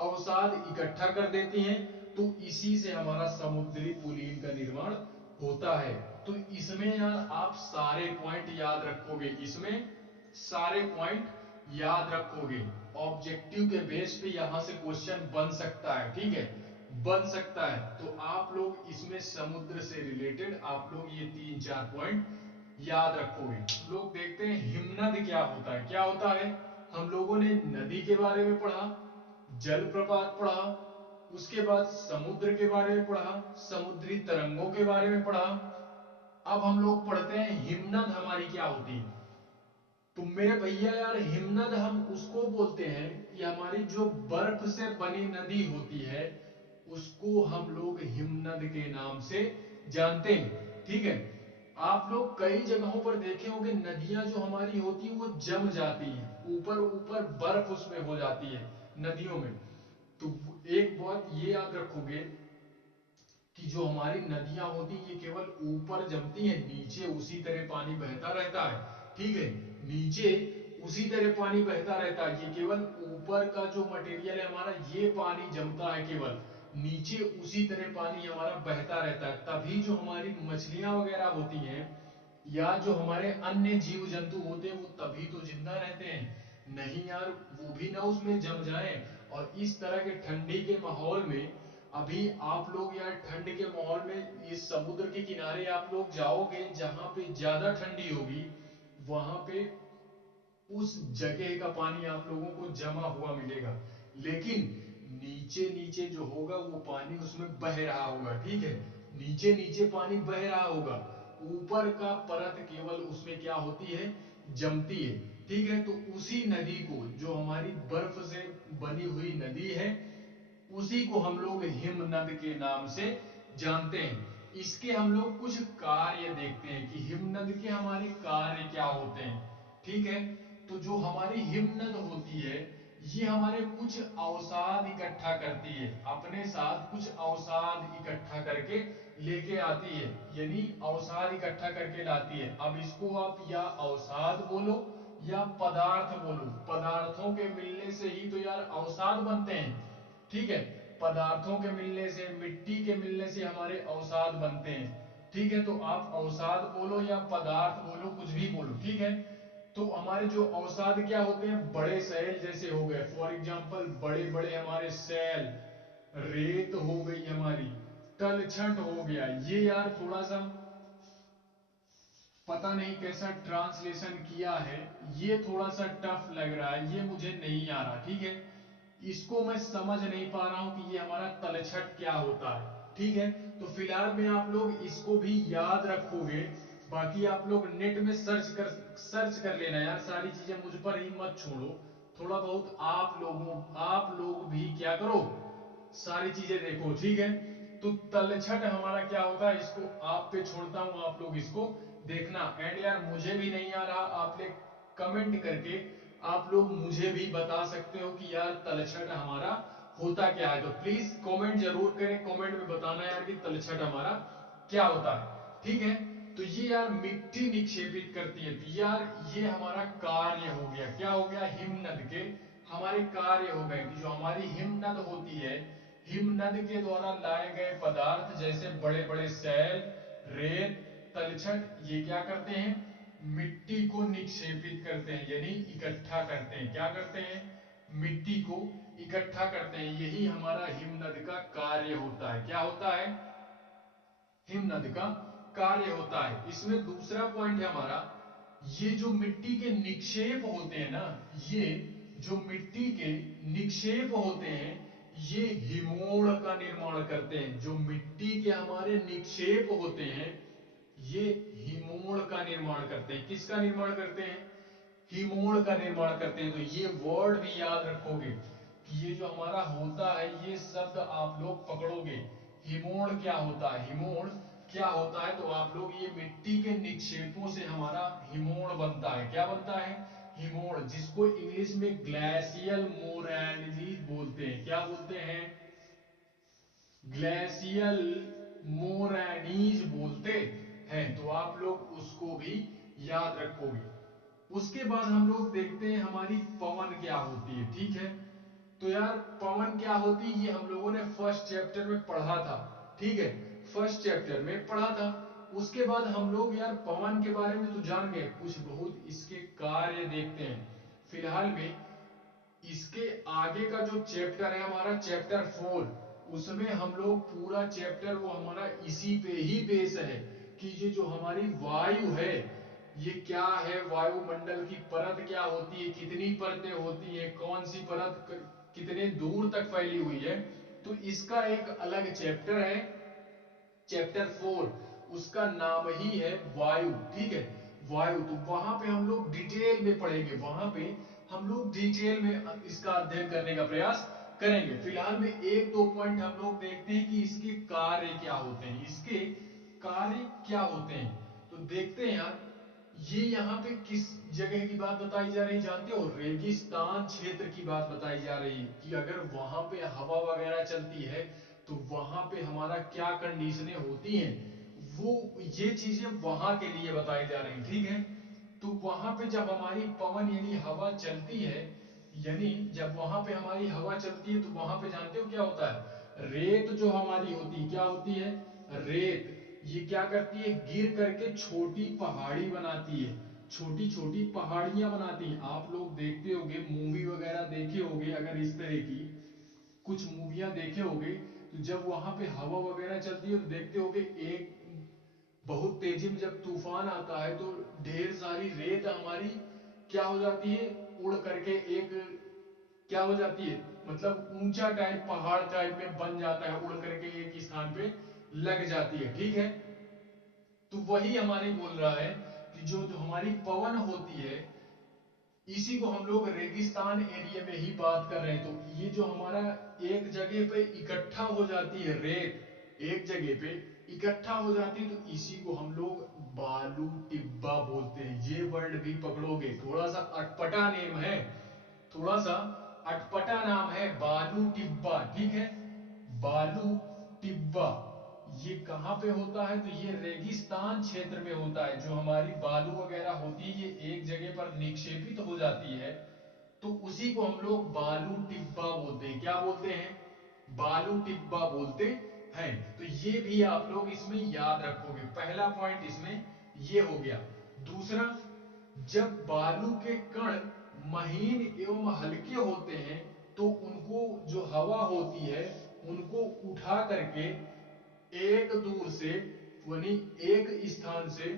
अवसाद इकट्ठा कर देती हैं। तो इसी से हमारा समुद्री पुलीन का निर्माण होता है। तो इसमें यार आप सारे पॉइंट याद रखोगे, इसमें सारे पॉइंट याद रखोगे। ऑब्जेक्टिव के बेस पे यहां से क्वेश्चन बन सकता है, ठीक है, बन सकता है। तो आप लोग इसमें समुद्र से रिलेटेड आप लोग ये तीन चार पॉइंट याद रखोगे। लोग देखते हैं हिमनद क्या होता है। क्या होता है, हम लोगों ने नदी के बारे में पढ़ा, जलप्रपात पढ़ा, उसके बाद समुद्र के बारे में पढ़ा, समुद्री तरंगों के बारे में पढ़ा। अब हम लोग पढ़ते हैं हिमनद हमारी क्या होती है। तो मेरे भैया यार हिमनद हम उसको बोलते हैं कि हमारी जो बर्फ से बनी नदी होती है उसको हम लोग हिमनद के नाम से जानते हैं। ठीक है, आप लोग कई जगहों पर देखे होंगे नदियां जो हमारी होती है वो जम जाती हैं, ऊपर ऊपर बर्फ उसमें हो जाती है नदियों में। तो एक बात ये याद रखोगे कि जो हमारी नदियां होती हैं ये केवल ऊपर जमती हैं, नीचे उसी तरह पानी बहता रहता है। ठीक है, नीचे उसी तरह पानी बहता रहता है, ये केवल ऊपर का जो मटेरियल है हमारा ये पानी जमता है, केवल नीचे उसी तरह पानी हमारा बहता रहता है। तभी जो हमारी मछलियां वगैरह होती हैं या जो हमारे अन्य जीव जंतु होते हैं वो तभी तो जिंदा रहते हैं, नहीं यार वो भी ना उसमें जम जाएं। और इस तरह के ठंडी के माहौल में अभी आप लोग यार ठंड के माहौल में इस समुद्र के किनारे आप लोग जाओगे जहां पे ज्यादा ठंडी होगी, वहां पे उस जगह का पानी आप लोगों को जमा हुआ मिलेगा। लेकिन नीचे नीचे जो होगा वो पानी उसमें बह रहा होगा। ठीक है, नीचे नीचे पानी बह रहा होगा, ऊपर का परत केवल उसमें क्या होती है, जमती है। ठीक है, तो उसी नदी को जो हमारी बर्फ से बनी हुई नदी है उसी को हम लोग हिमनद के नाम से जानते हैं। इसके हम लोग कुछ कार्य देखते हैं कि हिमनद के हमारे कार्य क्या होते हैं। ठीक है, तो जो हमारी हिमनद होती है ये हमारे कुछ अवसाद इकट्ठा करती है, अपने साथ कुछ अवसाद इकट्ठा करके लेके आती है, यानी अवसाद इकट्ठा करके लाती है। अब इसको आप या अवसाद बोलो या पदार्थ बोलो, पदार्थों के मिलने से ही तो यार अवसाद बनते हैं, ठीक है। पदार्थों के मिलने से, मिट्टी के मिलने से हमारे अवसाद बनते हैं, ठीक है। तो आप अवसाद बोलो या पदार्थ बोलो, कुछ भी बोलो, ठीक है। तो हमारे जो अवसाद क्या होते हैं, बड़े सेल जैसे हो गए, फॉर एग्जांपल बड़े बड़े हमारे सेल, रेत हो गई हमारी, तलछट हो गया। ये यार थोड़ा सा पता नहीं कैसा ट्रांसलेशन किया है, ये थोड़ा सा टफ लग रहा है, ये मुझे नहीं आ रहा, ठीक है। इसको मैं समझ नहीं पा रहा हूं कि ये हमारा तलछट क्या होता है, ठीक है। तो फिलहाल में आप लोग इसको भी याद रखोगे, बाकी आप लोग नेट में सर्च कर लेना यार, सारी चीजें मुझ पर ही मत छोड़ो, थोड़ा बहुत आप लोग भी क्या करो, सारी चीजें देखो, ठीक है। तो तलछट हमारा क्या होता है, इसको आप पे छोड़ता हूं, आप लोग इसको देखना। एंड यार मुझे भी नहीं आ रहा, आप लोग कमेंट करके आप लोग मुझे भी बता सकते हो कि यार तलछट हमारा होता क्या है। तो प्लीज कमेंट जरूर करें, कमेंट में बताना यार कि तलछट हमारा क्या होता है, ठीक है। तो ये यार मिट्टी निक्षेपित करती है, तो यार ये हमारा कार्य हो गया, क्या हो गया, हिमनद के हमारे कार्य हो गए कि जो हमारी हिमनद होती है, हिमनद के द्वारा लाए गए पदार्थ जैसे बड़े बड़े सेल, रेत, तलछट, ये क्या करते हैं, मिट्टी को निक्षेपित करते हैं, यानी इकट्ठा करते हैं। क्या करते हैं, मिट्टी को इकट्ठा करते हैं। यही हमारा हिमनद का कार्य होता है। क्या होता है, हिमनद का कार्य होता है। इसमें दूसरा पॉइंट है हमारा, ये जो मिट्टी के निक्षेप होते हैं ना, ये जो मिट्टी के निक्षेप होते हैं, ये हिमोड़ का निर्माण करते हैं। जो मिट्टी के हमारे निक्षेप होते हैं, ये हिमोड़ का निर्माण करते हैं। किसका निर्माण करते हैं, हिमोड़ का निर्माण करते हैं। तो ये वर्ड भी याद रखोगे कि ये जो हमारा होता है, ये शब्द आप लोग पकड़ोगे, हिमोड़ क्या होता है, हिमोड़ क्या होता है। तो आप लोग ये मिट्टी के निक्षेपों से हमारा हिमोड़ बनता है। क्या बनता है, हिमोड़, जिसको इंग्लिश में ग्लेशियल मोरैनिटीज बोलते हैं। क्या बोलते हैं, ग्लेशियल मोरैनीज बोलते हैं। तो आप लोग उसको भी याद रखोगे। उसके बाद हम लोग देखते हैं हमारी पवन क्या होती है, ठीक है। तो यार पवन क्या होती है, ये हम लोगों ने फर्स्ट चैप्टर में पढ़ा था, ठीक है, फर्स्ट चैप्टर में पढ़ा था। उसके बाद हम लोग यार पवन के बारे में तो जान गए, कुछ बहुत इसके कार्य देखते हैं फिलहाल में। इसके आगे का जो चैप्टर है हमारा चैप्टर 4, उसमें हम लोग पूरा चैप्टर वो हमारा इसी पे ही बेस है कि ये जो हमारी वायु है, ये क्या है, वायुमंडल की परत क्या होती है, कितनी परतें होती है, कौन सी परत कितने दूर तक फैली हुई है। तो इसका एक अलग चैप्टर है, चैप्टर 4, उसका नाम ही है वायु, ठीक है, वायु। तो वहां पे हम लोग डिटेल में पढ़ेंगे, वहां पे हम लोग डिटेल में इसका अध्ययन करने का प्रयास करेंगे। फिलहाल में एक दो पॉइंट हम लोग देखते हैं कि इसके कार्य क्या होते हैं, इसके कार्य क्या होते हैं। तो देखते हैं यार, ये यहाँ पे किस जगह की बात बताई जा रही जानते हो, रेगिस्तान क्षेत्र की बात बताई जा रही है कि अगर वहां पे हवा वगैरह चलती है तो वहां पे हमारा क्या कंडीशनें होती हैं, वो ये चीजें वहां के लिए बताई जा रही, ठीक है। तो वहां पे जब हमारी पवन यानी हवा चलती है, यानी जब वहां पे हमारी हवा चलती है, तो वहां पे जानते हो क्या होता है, रेत जो हमारी होती है, क्या होती है, रेत, ये क्या करती है, गिर करके छोटी पहाड़ी बनाती है, छोटी छोटी पहाड़ियां बनाती है। आप लोग देखते होंगे, मूवी वगैरह देखे होंगे, अगर इस तरह की कुछ मूवियां देखे होंगे, तो जब वहां पे हवा वगैरह चलती है तो देखते होंगे एक बहुत तेजी में जब तूफान आता है तो ढेर सारी रेत हमारी क्या हो जाती है, उड़ करके एक क्या हो जाती है, मतलब ऊंचा टाइप पहाड़ टाइप में बन जाता है, उड़ करके एक स्थान पे लग जाती है, ठीक है। तो वही हमारी बोल रहा है कि जो जो हमारी पवन होती है, इसी को हम लोग रेगिस्तान एरिया में ही बात कर रहे हैं। तो ये जो हमारा एक जगह पे इकट्ठा हो जाती है रेत, एक जगह पे इकट्ठा हो जाती है, तो इसी को हम लोग बालू टिब्बा टिब्बा बोलते हैं। ये वर्ड भी पकड़ोगे, थोड़ा सा अटपटा नेम है, थोड़ा सा अटपटा नाम है, बालू टिब्बा, ठीक है। बालू टिब्बा ये कहां पे होता है? तो ये रेगिस्तान क्षेत्र में होता है। जो हमारी बालू वगैरह होती है ये एक जगह पर निक्षेपित हो जाती है, तो उसी को हम लोग बालू टिब्बा बोलते हैं। क्या बोलते हैं? बालू टिब्बा बोलते हैं। तो ये भी आप लोग इसमें याद रखोगे। पहला पॉइंट इसमें ये हो गया। दूसरा, जब बालू के कण महीन एवं हल्के होते हैं तो उनको जो हवा होती है उनको उठा करके एक दूर से यानी एक स्थान से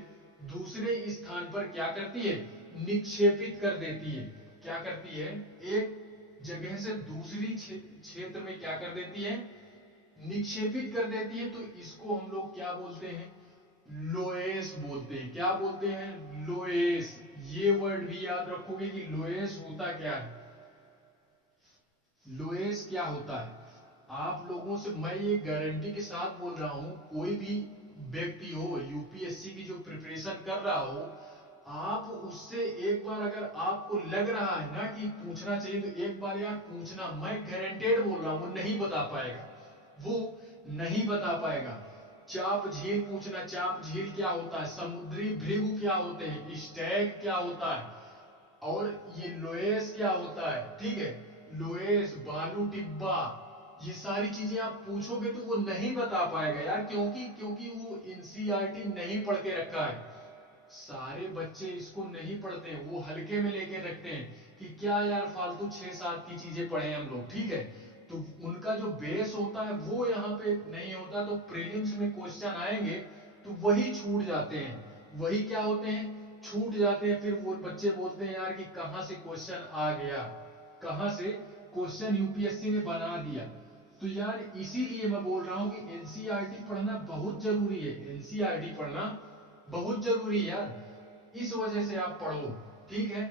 दूसरे स्थान पर क्या करती है? निक्षेपित कर देती है। क्या करती है? एक जगह से दूसरी क्षेत्र में क्या कर देती है? निक्षेपित कर देती है। तो इसको हम लोग क्या बोलते हैं? लोएस बोलते हैं। क्या बोलते हैं? लोएस। ये वर्ड भी याद रखोगे कि लोएस होता क्या है। लोएस क्या होता है? आप लोगों से मैं ये गारंटी के साथ बोल रहा हूं, कोई भी व्यक्ति हो यूपीएससी की जो प्रिपरेशन कर रहा हो, आप उससे एक बार अगर आपको लग रहा है ना कि पूछना चाहिए, तो एक बार यार पूछना। मैं गारंटेड बोल रहा हूं, वो नहीं बता पाएगा, वो नहीं बता पाएगा। चाप झील पूछना, चाप झील क्या होता है, समुद्री भृगु क्या होते हैं, स्टैग क्या होता है, और ये लोएस क्या होता है, ठीक है। लोएस, बालू टिब्बा, ये सारी चीजें आप पूछोगे तो वो नहीं बता पाएगा यार। क्योंकि क्योंकि वो एनसीईआरटी नहीं पढ़ के रखा है। सारे बच्चे इसको नहीं पढ़ते, वो हल्के में लेके रखते हैं कि क्या यार फालतू 6-7 की चीजें पढ़े हम लोग, ठीक है। तो उनका जो बेस होता है वो यहाँ पे नहीं होता, तो प्रीलिम्स में क्वेश्चन आएंगे तो वही छूट जाते हैं। वही क्या होते हैं? छूट जाते हैं। फिर वो बच्चे बोलते हैं यार कि कहां से क्वेश्चन आ गया, कहां से क्वेश्चन यूपीएससी ने बना दिया। तो यार इसीलिए मैं बोल रहा हूं कि एनसीईआरटी पढ़ना बहुत जरूरी है। एनसीईआरटी पढ़ना बहुत जरूरी है यार, इस वजह से आप पढ़ो, ठीक है।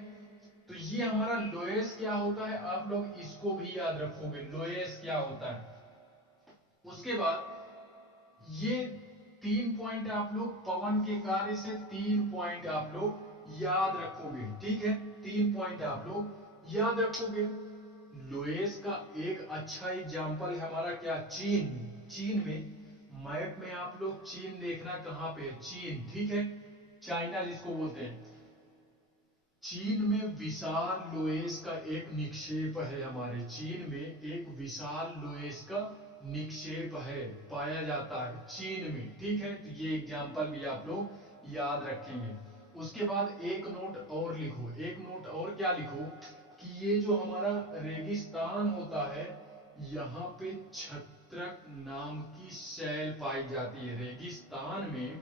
तो ये हमारा लोएस क्या होता है, आप लोग इसको भी याद रखोगे, लोएस क्या होता है। उसके बाद ये 3 पॉइंट आप लोग पवन के कार्य से 3 पॉइंट आप लोग याद रखोगे, ठीक है। 3 पॉइंट आप लोग याद रखोगे। लोएस का एक अच्छा एग्जांपल है हमारा क्या? चीन। चीन में मैप में आप लोग चीन देखना कहां पे है, चीन, ठीक है। चाइना जिसको बोलते हैं। चीन में विशाल लोएस का एक निक्षेप है। हमारे चीन में एक विशाल लोएस का निक्षेप है, पाया जाता है चीन में, ठीक है। तो ये एग्जांपल भी आप लोग याद रखेंगे। उसके बाद एक नोट और लिखो, एक नोट और क्या लिखो कि ये जो हमारा रेगिस्तान होता है यहाँ पे छत्रक नाम की शैल पाई जाती है। रेगिस्तान में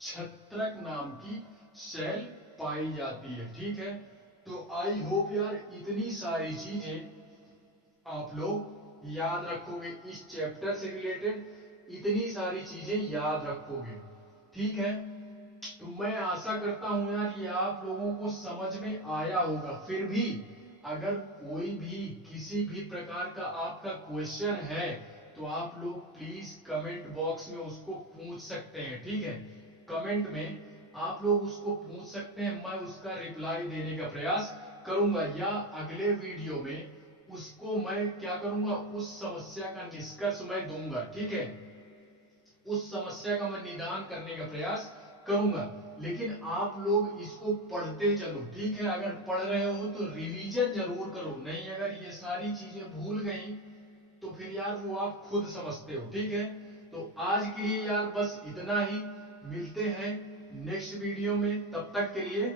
छत्रक नाम की शैल पाई जाती है, ठीक है। तो आई होप यार इतनी सारी चीजें आप लोग याद रखोगे, इस चैप्टर से रिलेटेड इतनी सारी चीजें याद रखोगे, ठीक है। तो मैं आशा करता हूं यार ये आप लोगों को समझ में आया होगा। फिर भी अगर कोई भी किसी भी प्रकार का आपका क्वेश्चन है तो आप लोग प्लीज कमेंट बॉक्स में उसको पूछ सकते हैं, ठीक है। कमेंट में आप लोग उसको पूछ सकते हैं, मैं उसका रिप्लाई देने का प्रयास करूंगा, या अगले वीडियो में उसको मैं क्या करूंगा, उस समस्या का निष्कर्ष मैं दूंगा, ठीक है। उस समस्या का मैं निदान करने का प्रयास करूंगा। लेकिन आप लोग इसको पढ़ते चलो, ठीक है। अगर पढ़ रहे हो तो रिवीजन जरूर करो, नहीं अगर ये सारी चीजें भूल गई तो फिर यार वो आप खुद समझते हो, ठीक है। तो आज के लिए यार बस इतना ही, मिलते हैं नेक्स्ट वीडियो में, तब तक के लिए